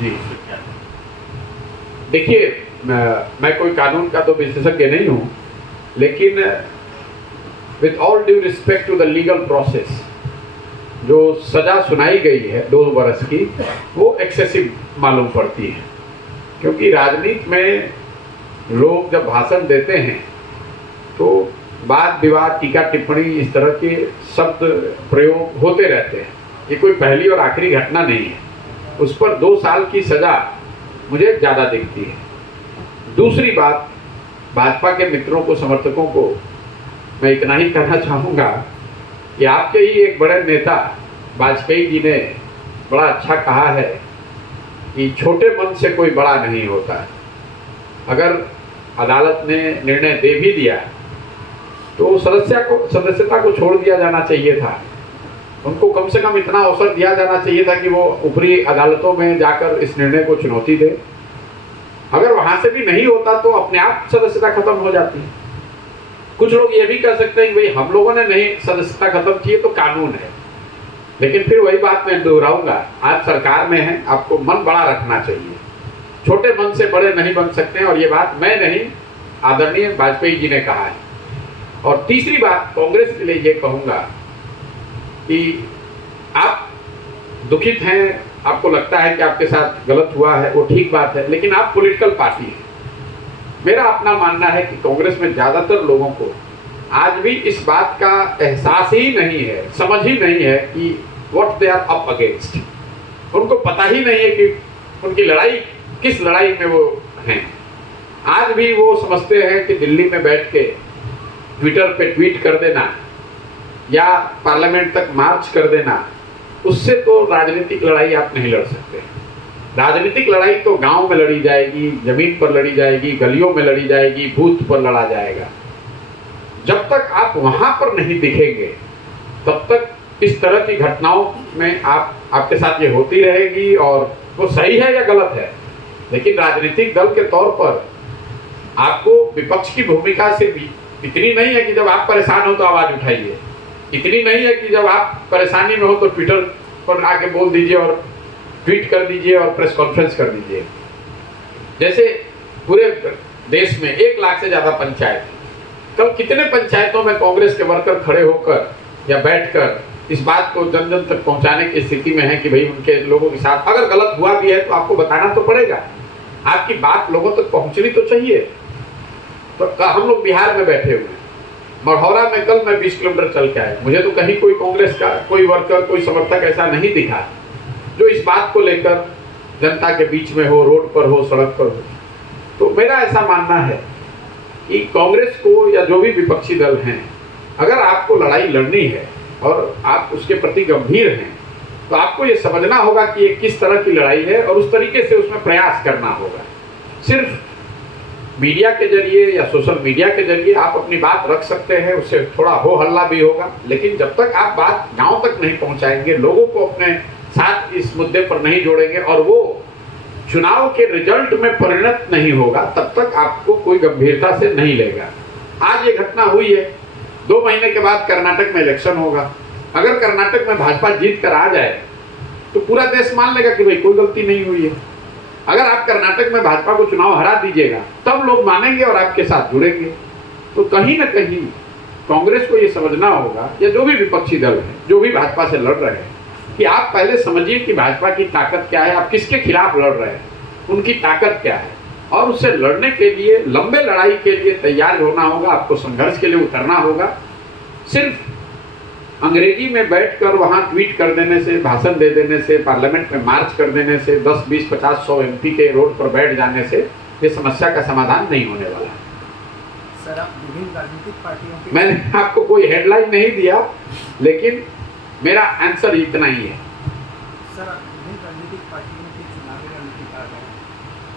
जी देखिए, मैं कोई कानून का तो विशेषज्ञ नहीं हूँ, लेकिन with all due respect to the legal process, जो सज़ा सुनाई गई है 2 बरस की, वो एक्सेसिव मालूम पड़ती है। क्योंकि राजनीति में लोग जब भाषण देते हैं तो वाद विवाद, टीका टिप्पणी, इस तरह के शब्द प्रयोग होते रहते हैं। ये कोई पहली और आखिरी घटना नहीं है। उस पर 2 साल की सज़ा मुझे ज़्यादा दिखती है। दूसरी बात, भाजपा के मित्रों को, समर्थकों को मैं इतना ही कहना चाहूँगा कि आपके ही एक बड़े नेता वाजपेयी जी ने बड़ा अच्छा कहा है कि छोटे मन से कोई बड़ा नहीं होता। अगर अदालत ने निर्णय दे भी दिया तो सदस्यता को छोड़ दिया जाना चाहिए था। उनको कम से कम इतना अवसर दिया जाना चाहिए था कि वो ऊपरी अदालतों में जाकर इस निर्णय को चुनौती दे। अगर वहाँ से भी नहीं होता तो अपने आप सदस्यता खत्म हो जाती है। कुछ लोग ये भी कह सकते हैं कि भाई हम लोगों ने नहीं सदस्यता खत्म की है तो कानून है, लेकिन फिर वही बात मैं दोहराऊंगा, आज सरकार में है, आपको मन बड़ा रखना चाहिए। छोटे मन से बड़े नहीं बन सकते हैं, और ये बात मैं नहीं, आदरणीय वाजपेयी जी ने कहा है। और तीसरी बात, कांग्रेस के लिए ये कहूँगा कि आप दुखित हैं, आपको लगता है कि आपके साथ गलत हुआ है, वो ठीक बात है, लेकिन आप पॉलिटिकल पार्टी हैं। मेरा अपना मानना है कि कांग्रेस में ज़्यादातर लोगों को आज भी इस बात का एहसास ही नहीं है, समझ ही नहीं है कि what they are up against. उनको पता ही नहीं है कि उनकी लड़ाई किस लड़ाई में वो हैं। आज भी वो समझते हैं कि दिल्ली में बैठ के ट्विटर पे ट्वीट कर देना या पार्लियामेंट तक मार्च कर देना, उससे तो राजनीतिक लड़ाई आप नहीं लड़ सकते। राजनीतिक लड़ाई तो गांव में लड़ी जाएगी, जमीन पर लड़ी जाएगी, गलियों में लड़ी जाएगी, बूथ पर लड़ा जाएगा। जब तक आप वहां पर नहीं दिखेंगे तब तक इस तरह की घटनाओं में आपके साथ ये होती रहेगी, और वो सही है या गलत है। लेकिन राजनीतिक दल के तौर पर आपको विपक्ष की भूमिका सिर्फ इतनी नहीं है कि जब आप परेशान हो तो आवाज उठाइए, इतनी नहीं है कि जब आप परेशानी में हो तो ट्विटर पर आके बोल दीजिए और ट्वीट कर दीजिए और प्रेस कॉन्फ्रेंस कर दीजिए। जैसे पूरे देश में 1 लाख से ज़्यादा पंचायत, कल कितने पंचायतों में कांग्रेस के वर्कर खड़े होकर या बैठकर इस बात को जन जन तक पहुंचाने की स्थिति में है कि भाई उनके लोगों के साथ अगर गलत हुआ भी है तो आपको बताना तो पड़ेगा, आपकी बात लोगों तक पहुंचनी तो चाहिए। तो हम लोग बिहार में बैठे हुए हैं, मढ़ौरा में कल मैं 20 किलोमीटर चल के आया, मुझे तो कहीं कोई कांग्रेस का कोई वर्कर, कोई समर्थक ऐसा नहीं दिखा जो इस बात को लेकर जनता के बीच में हो, रोड पर हो, सड़क पर हो। तो मेरा ऐसा मानना है कि कांग्रेस को या जो भी विपक्षी दल हैं, अगर आपको लड़ाई लड़नी है और आप उसके प्रति गंभीर हैं तो आपको ये समझना होगा कि ये किस तरह की लड़ाई है और उस तरीके से उसमें प्रयास करना होगा। सिर्फ मीडिया के जरिए या सोशल मीडिया के जरिए आप अपनी बात रख सकते हैं, उससे थोड़ा हो हल्ला भी होगा, लेकिन जब तक आप बात गांव तक नहीं पहुंचाएंगे, लोगों को अपने साथ इस मुद्दे पर नहीं जोड़ेंगे और वो चुनाव के रिजल्ट में परिणत नहीं होगा, तब तक आपको कोई गंभीरता से नहीं लेगा। आज ये घटना हुई है, 2 महीने के बाद कर्नाटक में इलेक्शन होगा। अगर कर्नाटक में भाजपा जीत कर आ जाए तो पूरा देश मान लेगा कि भाई कोई गलती नहीं हुई है। अगर आप कर्नाटक में भाजपा को चुनाव हरा दीजिएगा तब लोग मानेंगे और आपके साथ जुड़ेंगे। तो कहीं ना कहीं कांग्रेस को ये समझना होगा, या जो भी विपक्षी दल है, जो भी भाजपा से लड़ रहे हैं, कि आप पहले समझिए कि भाजपा की ताकत क्या है, आप किसके खिलाफ लड़ रहे हैं, उनकी ताकत क्या है, और उससे लड़ने के लिए, लंबे लड़ाई के लिए तैयार होना होगा, आपको संघर्ष के लिए उतरना होगा। सिर्फ अंग्रेजी में बैठकर वहाँ ट्वीट कर देने से, भाषण दे देने से, पार्लियामेंट में मार्च कर देने से, 10, 20, 50, 100 MP के रोड पर बैठ जाने से ये समस्या का समाधान नहीं होने वाला। सर, आप विभिन्न राजनीतिक पार्टियों के, मैंने आपको कोई हेडलाइन नहीं दिया, लेकिन मेरा आंसर इतना ही है। सर, विभिन्न राजनीतिक पार्टियों की चुनावी रणनीति आ गए,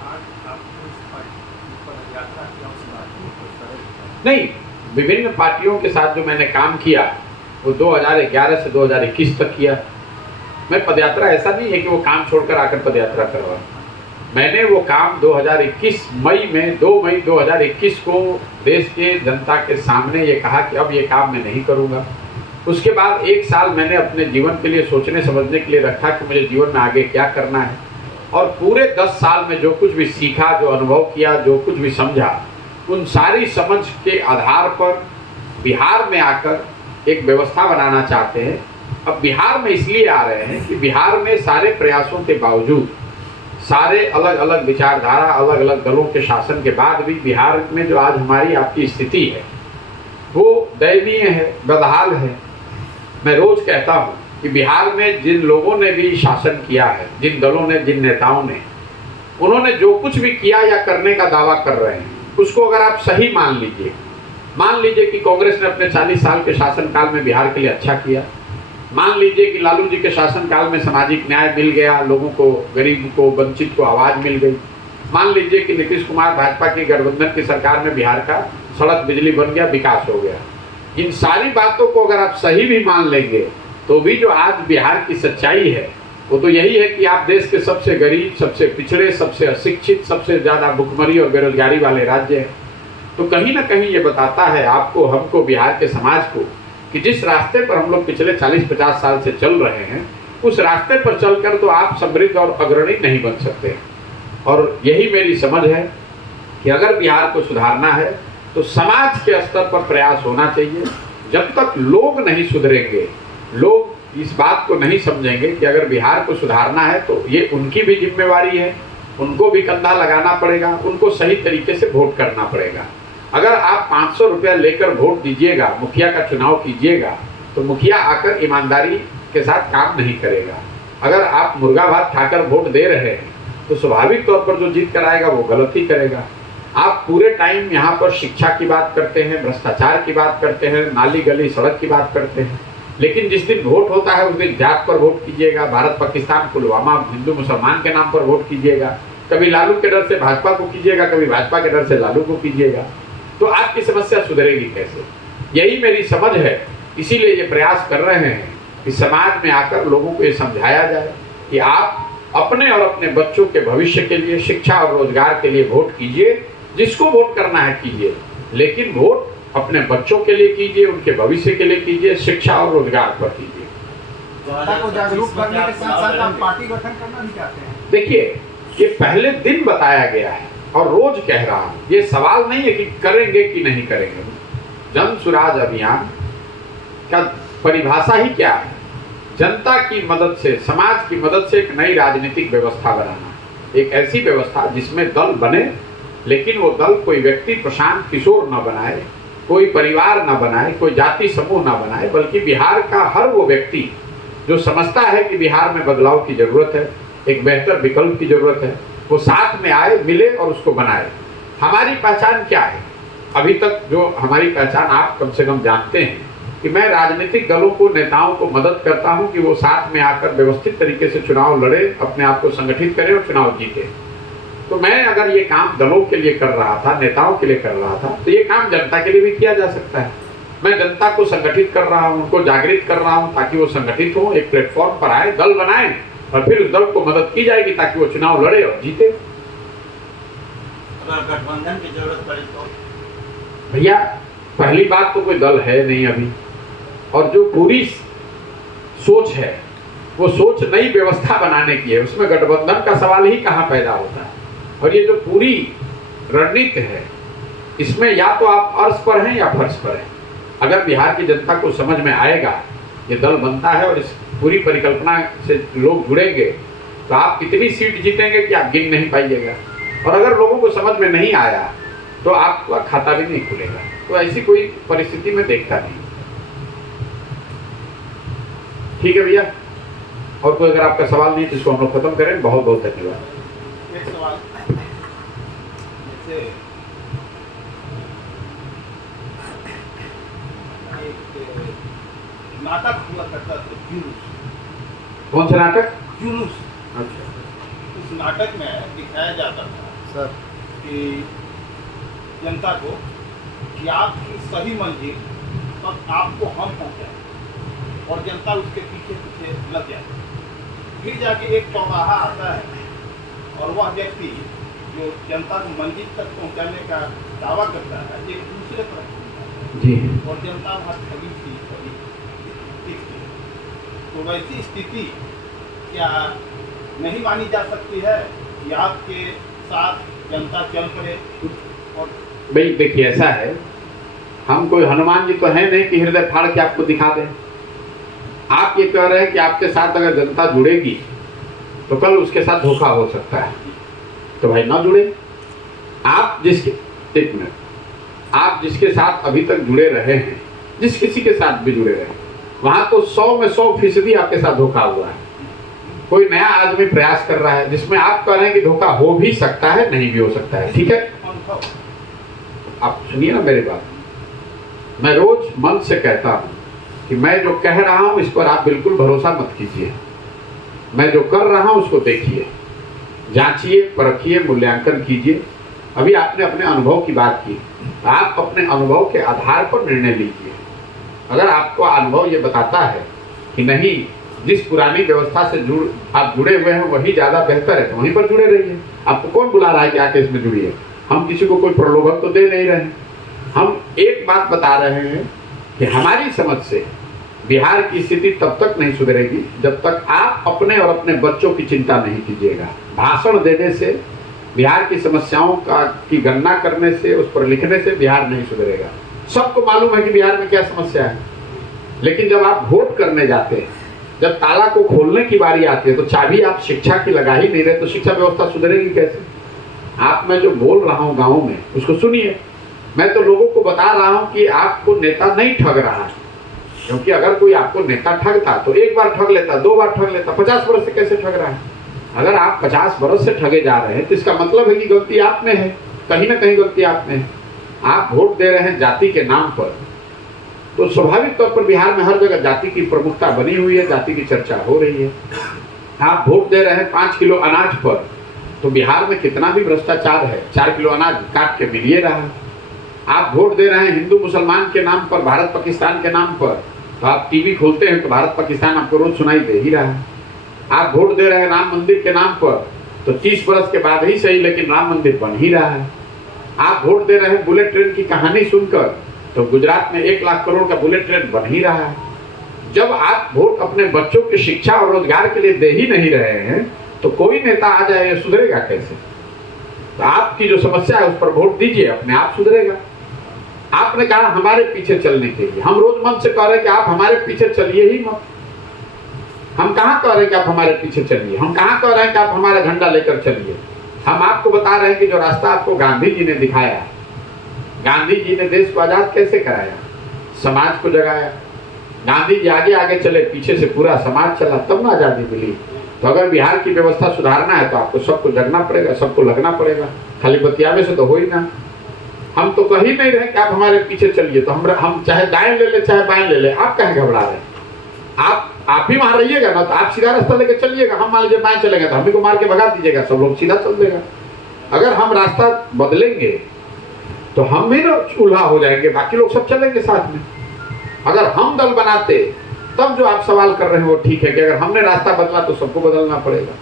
आज आपको इस पार्टी पर यात्रा की आवश्यकता नहीं, विभिन्न पार्टियों के साथ जो मैंने काम किया वो 2011 से 2021 तक किया। मैं पदयात्रा, ऐसा नहीं है कि वो काम छोड़कर आकर पदयात्रा करवा, मैंने वो काम 2021 मई में 2 मई 2021 को देश के जनता के सामने ये कहा कि अब ये काम मैं नहीं करूँगा। उसके बाद 1 साल मैंने अपने जीवन के लिए सोचने समझने के लिए रखा कि मुझे जीवन में आगे क्या करना है। और पूरे 10 साल में जो कुछ भी सीखा, जो अनुभव किया, जो कुछ भी समझा, उन सारी समझ के आधार पर बिहार में आकर एक व्यवस्था बनाना चाहते हैं। अब बिहार में इसलिए आ रहे हैं कि बिहार में सारे प्रयासों के बावजूद, सारे अलग अलग विचारधारा, अलग अलग दलों के शासन के बाद भी बिहार में जो आज हमारी आपकी स्थिति है वो दयनीय है, बदहाल है। मैं रोज कहता हूँ कि बिहार में जिन लोगों ने भी शासन किया है, जिन दलों ने, जिन नेताओं ने, उन्होंने जो कुछ भी किया या करने का दावा कर रहे हैं उसको अगर आप सही मान लीजिए कि कांग्रेस ने अपने 40 साल के शासनकाल में बिहार के लिए अच्छा किया, मान लीजिए कि लालू जी के शासनकाल में सामाजिक न्याय मिल गया, लोगों को, गरीब को, वंचित को आवाज़ मिल गई, मान लीजिए कि नीतीश कुमार भाजपा की गठबंधन की सरकार में बिहार का सड़क बिजली बन गया, विकास हो गया, इन सारी बातों को अगर आप सही भी मान लेंगे तो भी जो आज बिहार की सच्चाई है वो तो यही है कि आप देश के सबसे गरीब, सबसे पिछड़े, सबसे अशिक्षित, सबसे ज़्यादा भुखमरी और बेरोजगारी वाले राज्य हैं। तो कहीं ना कहीं ये बताता है आपको, हमको, बिहार के समाज को कि जिस रास्ते पर हम लोग पिछले 40-50 साल से चल रहे हैं उस रास्ते पर चलकर तो आप समृद्ध और अग्रणी नहीं बन सकते। और यही मेरी समझ है कि अगर बिहार को सुधारना है तो समाज के स्तर पर प्रयास होना चाहिए। जब तक लोग नहीं सुधरेंगे, लोग इस बात को नहीं समझेंगे कि अगर बिहार को सुधारना है तो ये उनकी भी जिम्मेवारी है, उनको भी कंधा लगाना पड़ेगा, उनको सही तरीके से वोट करना पड़ेगा। अगर आप 500 रुपया लेकर वोट दीजिएगा, मुखिया का चुनाव कीजिएगा, तो मुखिया आकर ईमानदारी के साथ काम नहीं करेगा। अगर आप मुर्गा भात खाकर वोट दे रहे हैं तो स्वाभाविक तौर पर जो जीत कर आएगा वो गलत ही करेगा। आप पूरे टाइम यहाँ पर शिक्षा की बात करते हैं, भ्रष्टाचार की बात करते हैं, नाली गली सड़क की बात करते हैं, लेकिन जिस दिन वोट होता है उस दिन जात पर वोट कीजिएगा, भारत पाकिस्तान पुलवामा हिंदू मुसलमान के नाम पर वोट कीजिएगा, कभी लालू के डर से भाजपा को कीजिएगा, कभी भाजपा के डर से लालू को कीजिएगा, तो आपकी समस्या सुधरेगी कैसे? यही मेरी समझ है। इसीलिए ये प्रयास कर रहे हैं कि समाज में आकर लोगों को ये समझाया जाए कि आप अपने और अपने बच्चों के भविष्य के लिए, शिक्षा और रोजगार के लिए वोट कीजिए, जिसको वोट करना है कीजिए, लेकिन वोट अपने बच्चों के लिए कीजिए, उनके भविष्य के लिए कीजिए, शिक्षा और रोजगार पर कीजिए। जनता को जागरूक करने के साथ साथ हम पार्टी गठन करना भी चाहते हैं। देखिए, ये पहले दिन बताया गया है और रोज कह रहा हूं, ये सवाल नहीं है कि करेंगे कि नहीं करेंगे। जन सुराज अभियान का परिभाषा ही क्या है? जनता की मदद से, समाज की मदद से एक नई राजनीतिक व्यवस्था बनाना, एक ऐसी व्यवस्था जिसमें दल बने, लेकिन वो दल कोई व्यक्ति प्रशांत किशोर न बनाए, कोई परिवार न बनाए, कोई जाति समूह न बनाए, बल्कि बिहार का हर वो व्यक्ति जो समझता है कि बिहार में बदलाव की जरूरत है, एक बेहतर विकल्प की जरूरत है, वो साथ में आए, मिले और उसको बनाए। हमारी पहचान क्या है? अभी तक जो हमारी पहचान आप कम से कम जानते हैं कि मैं राजनीतिक दलों को, नेताओं को मदद करता हूं कि वो साथ में आकर व्यवस्थित तरीके से चुनाव लड़े, अपने आप को संगठित करें और चुनाव जीते। तो मैं अगर ये काम दलों के लिए कर रहा था, नेताओं के लिए कर रहा था, तो ये काम जनता के लिए भी किया जा सकता है। मैं जनता को संगठित कर रहा हूँ, उनको जागृत कर रहा हूँ ताकि वो संगठित हो, एक प्लेटफॉर्म पर आए, दल बनाए और फिर उस दल को मदद की जाएगी ताकि वो चुनाव लड़े और जीते। अगर गठबंधन की जरूरत पड़े तो? भैया, पहली बात तो कोई दल है नहीं अभी, और जो पूरी सोच है वो सोच नई व्यवस्था बनाने की है, उसमें गठबंधन का सवाल ही कहाँ पैदा होता है। और ये जो पूरी रणनीति है इसमें या तो आप अर्श पर हैं या फर्श पर हैं। अगर बिहार की जनता को समझ में आएगा ये दल बनता है और इस पूरी परिकल्पना से लोग जुड़ेंगे तो आप कितनी सीट जीतेंगे कि आप गिन नहीं पाइएगा। और अगर लोगों को समझ में नहीं आया तो आपका खाता भी नहीं खुलेगा। तो ऐसी कोई परिस्थिति में देखता नहीं। ठीक है भैया, और कोई अगर आपका सवाल नहीं तो इसको हम लोग खत्म करें। बहुत बहुत धन्यवाद। एक सवाल, जैसे एक नाटक हुआ करता था जुलूस। कौन सा नाटक? जुलूस। अच्छा। उस नाटक में दिखाया जाता था सर कि जनता को कि आपकी सही मंजिल तक आपको हम पहुंचाएं और जनता उसके पीछे पीछे लग जाए। फिर जाके एक चौराहा आता है और वह व्यक्ति जो जनता को मंजिल तक पहुंचाने का दावा करता है एक दूसरे तरफ जी, और जनता वहाँ ठगी थी दिखती है। तो वैसी स्थिति क्या नहीं मानी जा सकती है कि आपके साथ जनता चल पड़े? और भाई देखिए, ऐसा है, हम कोई हनुमान जी तो है नहीं कि हृदय फाड़ के आपको दिखा दें। आप ये कह रहे हैं कि आपके साथ अगर जनता जुड़ेगी तो कल उसके साथ धोखा हो सकता है, तो भाई ना जुड़े। आप एक मिनट, आप जिसके साथ अभी तक जुड़े रहे हैं, जिस किसी के साथ भी जुड़े रहे, वहां तो 100 में 100% आपके साथ धोखा हुआ है। कोई नया आदमी प्रयास कर रहा है जिसमें आप कह रहे हैं कि धोखा हो भी सकता है, नहीं भी हो सकता है। ठीक है, आप सुनिए ना मेरी बात। मैं रोज मन से कहता हूं कि मैं जो कह रहा हूं इस पर आप बिल्कुल भरोसा मत कीजिए। मैं जो कर रहा हूं उसको देखिए, जांचिए, परखिए, मूल्यांकन कीजिए। अभी आपने अपने अनुभव की बात की, आप अपने अनुभव के आधार पर निर्णय लीजिए। अगर आपको अनुभव ये बताता है कि नहीं, जिस पुरानी व्यवस्था से आप जुड़े हुए हैं वही ज़्यादा बेहतर है, तो वहीं पर जुड़े रहिए। आपको कौन बुला रहा है कि आके इसमें जुड़िए? हम किसी को कोई प्रलोभन तो दे नहीं रहे। हम एक बात बता रहे हैं कि हमारी समझ से बिहार की स्थिति तब तक नहीं सुधरेगी जब तक आप अपने और अपने बच्चों की चिंता नहीं कीजिएगा। भाषण देने से, बिहार की समस्याओं की गणना करने से, उस पर लिखने से बिहार नहीं सुधरेगा। सबको मालूम है कि बिहार में क्या समस्या है, लेकिन जब आप वोट करने जाते हैं, जब ताला को खोलने की बारी आती है, तो चाबी आप शिक्षा की लगा ही नहीं रहे, तो शिक्षा व्यवस्था सुधरेगी कैसे? आप, मैं जो बोल रहा हूँ गाँव में, उसको सुनिए। मैं तो लोगों को बता रहा हूँ कि आपको नेता नहीं ठग रहा है, क्योंकि अगर कोई आपको नेता ठगता तो एक बार ठग लेता, 2 बार ठग लेता, 50 वर्ष से कैसे ठग रहा है? अगर आप 50 वर्ष से ठगे जा रहे हैं तो इसका मतलब है कि गलती आप में है, कहीं ना कहीं गलती आप में है। आप वोट दे रहे हैं जाति के नाम पर, तो स्वाभाविक तौर पर बिहार में हर जगह जाति की प्रमुखता बनी हुई है, जाति की चर्चा हो रही है। आप वोट दे रहे हैं 5 किलो अनाज पर, तो बिहार में कितना भी भ्रष्टाचार है, 4 किलो अनाज काट के मिल रहा है। आप वोट दे रहे हैं हिंदू मुसलमान के नाम पर, भारत पाकिस्तान के नाम पर, तो आप टीवी खोलते हैं तो भारत पाकिस्तान आपको रोज सुनाई दे ही रहा है। आप वोट दे रहे हैं राम मंदिर के नाम पर, तो 30 वर्ष के बाद ही सही लेकिन राम मंदिर बन ही रहा है। आप वोट दे रहे हैं बुलेट ट्रेन की कहानी सुनकर, तो गुजरात में 1 लाख करोड़ का बुलेट ट्रेन बन ही रहा है। जब आप वोट अपने बच्चों की शिक्षा और रोजगार के लिए दे ही नहीं रहे हैं, तो कोई नेता आ जाए, ये सुधरेगा कैसे? तो आपकी जो समस्या है उस पर वोट दीजिए, अपने आप सुधरेगा। आपने कहा हमारे पीछे चलने के लिए, हम रोज मन से कह रहे हैं कि आप हमारे पीछे चलिए ही मत। हम कहाँ कह रहे हैं कि आप हमारे पीछे चलिए? हम कहाँ कह रहे हैं कि आप हमारा झंडा लेकर चलिए? हम आपको बता रहे हैं कि जो रास्ता आपको गांधी जी ने दिखाया, गांधी जी ने देश को आजाद कैसे कराया, समाज को जगाया। गांधी जी आगे आगे चले, पीछे से पूरा समाज चला, तब ना आजादी मिली। तो अगर बिहार की व्यवस्था सुधारना है तो आपको सबको जगना पड़ेगा, सबको लगना पड़ेगा। खाली बतियावे से तो हो ही ना। हम तो कह ही नहीं रहे कि आप हमारे पीछे चलिए, तो हम चाहे दाएं ले ले चाहे बाएं ले ले, आप कहे घबरा रहे हैं? आप ही वहां रहिएगा ना, तो आप सीधा रास्ता लेके चलिएगा। हम मान लीजिए बाएं चलेंगे तो हम को मार के भगा दीजिएगा, सब लोग सीधा चल देगा। अगर हम रास्ता बदलेंगे तो हम भी ना उल्हा हो जाएंगे, बाकी लोग सब चलेंगे साथ में। अगर हम दल बनाते, तब जो आप सवाल कर रहे हैं वो ठीक है कि अगर हमने रास्ता बदला तो सबको बदलना पड़ेगा।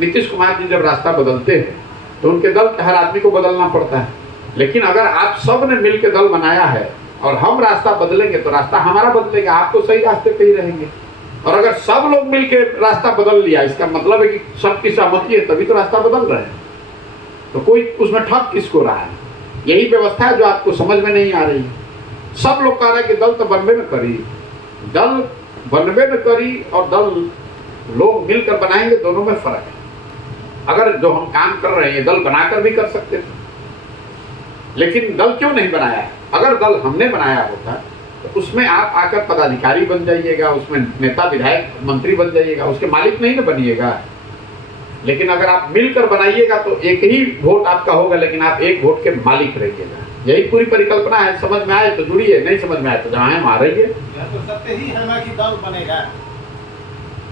नीतीश कुमार जी जब रास्ता बदलते हैं तो उनके दल के हर आदमी को बदलना पड़ता है, लेकिन अगर आप सब ने मिलकर दल बनाया है और हम रास्ता बदलेंगे तो रास्ता हमारा बदलेगा, आप तो सही रास्ते पे ही रहेंगे। और अगर सब लोग मिलकर रास्ता बदल लिया, इसका मतलब है कि सबकी सहमति है, तभी तो रास्ता बदल रहे हैं। तो कोई उसमें ठग किसको रहा है? यही व्यवस्था है जो आपको समझ में नहीं आ रही है। सब लोग कह रहे हैं कि दल तो बनबे में करी, दल बनबे में करी और दल लोग मिलकर बनाएंगे, दोनों में फर्क है। अगर जो हम काम कर रहे हैं दल बनाकर भी कर सकते थे, लेकिन दल क्यों नहीं बनाया है? अगर दल हमने बनाया होता तो उसमें आप आकर पदाधिकारी बन जाइएगा, उसमें नेता विधायक मंत्री बन जाइएगा, उसके मालिक नहीं ना बनिएगा। लेकिन अगर आप मिलकर बनाइएगा तो एक ही वोट आपका होगा, लेकिन आप एक वोट के मालिक रहिएगा। यही पूरी परिकल्पना है। समझ में आए तो जुड़िए, नहीं समझ में आए तो जहाँ है वहाँ रहिए। तो सत्य ही है ना कि दल बनेगा?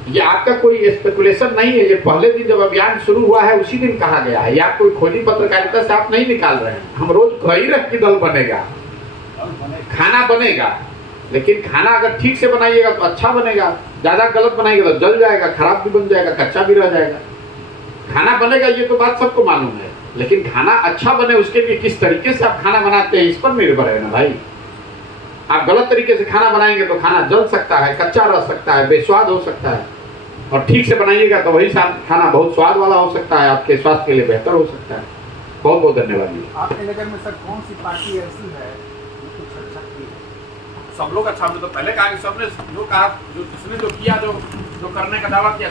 ये आपका कोई स्पेकुलेशन नहीं है। ये पहले दिन जब अभियान शुरू हुआ है उसी दिन कहा गया है। ये आप कोई खोजी पत्रकारिता से आप नहीं निकाल रहे हैं। हम रोज कह ही रहे कि दल बनेगा, खाना बनेगा, लेकिन खाना अगर ठीक से बनाइएगा तो अच्छा बनेगा, ज्यादा गलत बनाइएगा तो जल जाएगा, खराब भी बन जाएगा, कच्चा भी रह जाएगा। खाना बनेगा ये तो बात सबको मालूम है, लेकिन खाना अच्छा बने उसके लिए किस तरीके से आप खाना बनाते हैं इस पर निर्भर है ना भाई। आप गलत तरीके से खाना बनाएंगे तो खाना जल सकता है, कच्चा रह सकता है, बेस्वाद हो सकता है। और ठीक से बनाइएगा तो वही खाना बहुत स्वाद वाला हो सकता है, आपके स्वास्थ्य के लिए बेहतर हो सकता है। बहुत बहुत धन्यवाद जी। आपके नगर में सर कौन सी पार्टी ऐसी है जो कुछ अच्छा की है? सब लोग अच्छा, हमने तो पहले कहा कि सबने जो कहा, जो जिसने जो किया, जो करने का दावा किया